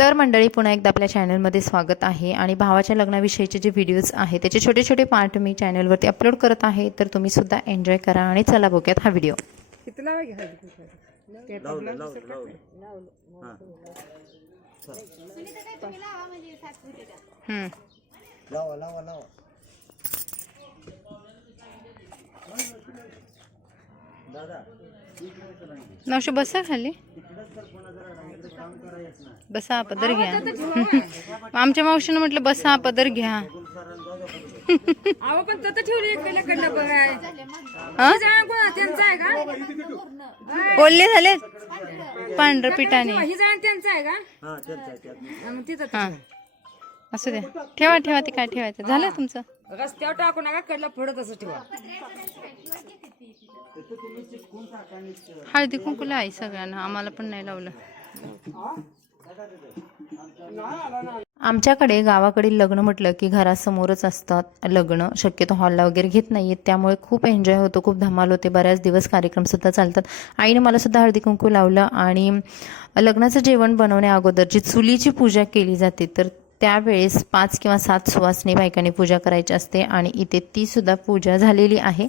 तर मंडळी पुन्हा एकदा आपल्या चॅनलमध्ये स्वागत आहे आणि भावाच्या लग्नाविषयीचे जे व्हिडिओज आहेत त्याचे छोटे छोटे पार्ट मी चॅनलवरती अपलोड करत आहे, तर तुम्ही सुद्धा एन्जॉय करा आणि चला बघूयात हा व्हिडिओ. नवशी बसा खाली, बसा पदर घ्या. आमच्या मावशीनं म्हटलं बसा पदर घ्या. अहो पण तत ठेवली इकडनं बघाय. त्यांचा आहे का? बोलले झाले पांढरं पिठाने. ही जाण त्यांचा आहे का? तिथं असू द्या, ठेवा ठेवा, ते काय ठेवायचं झालं तुमचं. रस्त्यावर टाकू नका, कडला फोडत असं ठेवा. हळदी कुंकूला आहे सगळ्यांना, आम्हाला पण नाही लावलं. आमच्याकडे गावाकडील लग्न म्हटलं की घरासमोरच असतात लग्न, शक्यतो हॉलला वगैरे घेत नाहीत, त्यामुळे खूप एन्जॉय होतो, खूप धमाल होते, बऱ्याच दिवस कार्यक्रमसुद्धा चालतात. आईने मला सुद्धा हळदी कुंकू लावलं आणि लग्नाचं जेवण बनवण्या अगोदर जी चुलीची पूजा केली जाते तर त्यावेळेस 5 किंवा 7 सुवासिनी बायकांनी पूजा करायची असते आणि इथे ती सुद्धा पूजा झालेली आहे.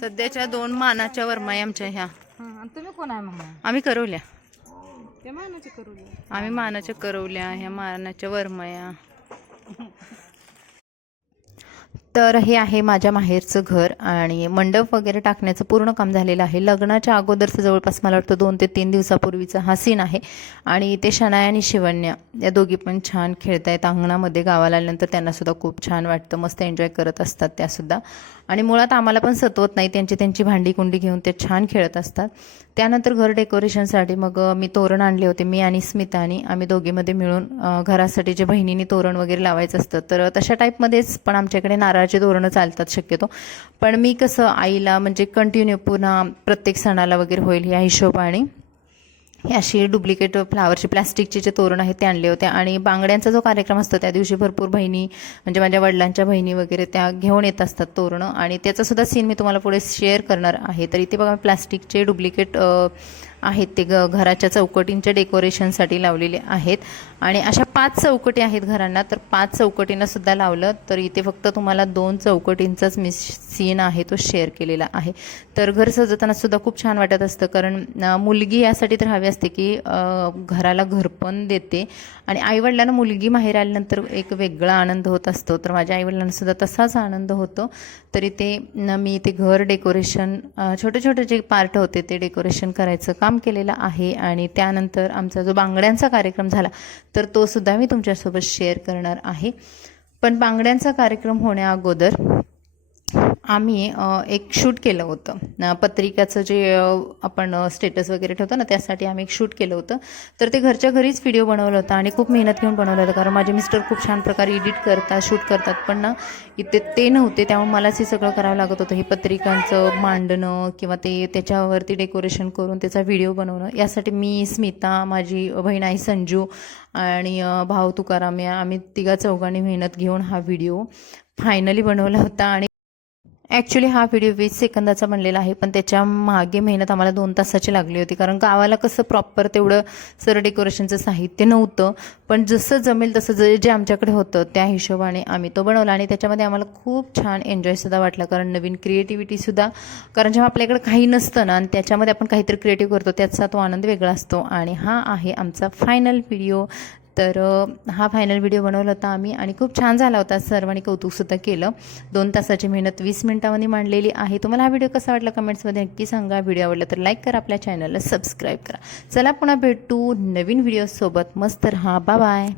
सध्याच्या 2 मानाच्या वरमाई आमच्या ह्या. तुम्ही कोण आहे मग? आम्ही करवल्या, ते मानाचे करू. आम्ही मानाच्या करवल्या, ह्या मानाच्या वरमाया. तर हे आहे माझ्या माहेरचं घर आणि मंडप वगैरे टाकण्याचं पूर्ण काम झालेलं आहे. लग्नाच्या अगोदरचं जवळपास मला वाटतं 2 ते 3 दिवसापूर्वीचा हा सीन आहे. आणि इथे शनाया आणि शिवण्या या दोघी पण छान खेळत आहेत अंगणामध्ये. गावाला आल्यानंतर त्यांनासुद्धा खूप छान वाटतं, मस्त एन्जॉय करत असतात त्यासुद्धा. आणि मुळात आम्हाला पण सतवत नाही, त्यांची भांडी कुंडी घेऊन ते छान खेळत असतात. त्यानंतर घर डेकोरेशनसाठी मग मी तोरण आणले होते, मी आणि स्मितानी आम्ही दोघीमध्ये मिळून. घरासाठी जे बहिणींनी तोरण वगैरे लावायचं असतं तर तशा टाईपमध्येच, पण आमच्याकडे नारळाचे तोरणं चालतात शक्यतो. पण मी कसं आईला म्हणजे कंटिन्यू पुन्हा प्रत्येक सणाला वगैरे होईल या हिशोबाने हे अशी डुप्लिकेट फ्लावरची प्लॅस्टिकचे जे तोरण आहेत ते आणले होते. आणि बांगड्यांचा जो कार्यक्रम असतो त्या दिवशी भरपूर बहिणी म्हणजे माझ्या वडिलांच्या बहिणी वगैरे त्या घेऊन येत असतात तोरणं, आणि त्याचासुद्धा सीन मी तुम्हाला पुढे शेअर करणार आहे. तर इथे बघा प्लॅस्टिकचे डुप्लिकेट आहेत ते घराच्या चौकटींच्या डेकोरेशनसाठी लावलेले आहेत. आणि अशा 5 चौकटी आहेत घरांना, तर 5 चौकटींना सुद्धा लावलं. तर इथे फक्त तुम्हाला 2 चौकटींचाच मी सीन आहे तो शेअर केलेला आहे. तर घर सजवताना सुद्धा खूप छान वाटत असतं, कारण मुलगी यासाठी तर हवी असते की घराला घरपण देते, आणि आईवडिलांना मुलगी माहेर आल्यानंतर एक वेगळा आनंद होत असतो. तर माझ्या आईवडिलांना सुद्धा तसाच आनंद होतो. तरी ते मी इथे घर डेकोरेशन छोटे छोटे जे पार्ट होते ते डेकोरेशन करायचं काम केलेलं आहे. आणि त्यानंतर आमचा जो बांगड्यांचा कार्यक्रम झाला तर तो सुद्धा मी तुमच्यासोबत शेअर करणार आहे. पण बांगड्यांचा कार्यक्रम होण्या अगोदर आम्ही एक शूट केलं होतं, पत्रिकाचं जे आपण स्टेटस वगैरे ठेवतो ना त्यासाठी आम्ही एक शूट केलं होतं. तर ते घरच्या घरीच व्हिडिओ बनवलं होतं आणि खूप मेहनत घेऊन बनवलं होतं, कारण माझे मिस्टर खूप छान प्रकारे एडिट करतात, शूट करतात, पण ना इथे ते नव्हते, त्यामुळे मलाच हे सगळं करावं लागत होतं. हे पत्रिकांचं मांडणं किंवा ते त्याच्यावरती डेकोरेशन करून त्याचा व्हिडिओ बनवणं, यासाठी मी, स्मिता, माझी बहीण आई संजू आणि भाऊ तुकाराम या आम्ही 3-4 मेहनत घेऊन हा व्हिडिओ फायनली बनवला होता. आणि ॲक्च्युली हा व्हिडिओ 20 सेकंदाचा बनलेला आहे, पण त्याच्या मागे मेहनत आम्हाला 2 तासाची लागली होती, कारण गावाला कसं प्रॉपर तेवढं सर डेकोरेशनचं साहित्य नव्हतं. पण जसं जमेल तसं जे आमच्याकडे होतं त्या हिशोबाने आम्ही तो बनवला. आणि त्याच्यामध्ये आम्हाला खूप छान एन्जॉयसुद्धा वाटला, कारण नवीन क्रिएटिव्हिटीसुद्धा, कारण जेव्हा आपल्याकडे काही नसतं ना आणि त्याच्यामध्ये आपण काहीतरी क्रिएटिव्ह करतो त्याचा तो आनंद वेगळा असतो. आणि हा आहे आमचा फायनल व्हिडिओ. तर हा फायनल व्हिडिओ बनवला होता आम्ही आणि खूप छान झाला होता, सर्वांनी कौतुकसुद्धा केलं. 2 तासाची मेहनत 20 मिनिटांमध्ये मांडलेली आहे. तुम्हाला हा व्हिडिओ कसा वाटला कमेंट्समध्ये नक्की सांगा. व्हिडिओ आवडला तर लाईक करा, आपल्या चॅनलला सबस्क्राईब करा. चला पुन्हा भेटू नवीन व्हिडिओसोबत. मस्त रहा, बाय बाय.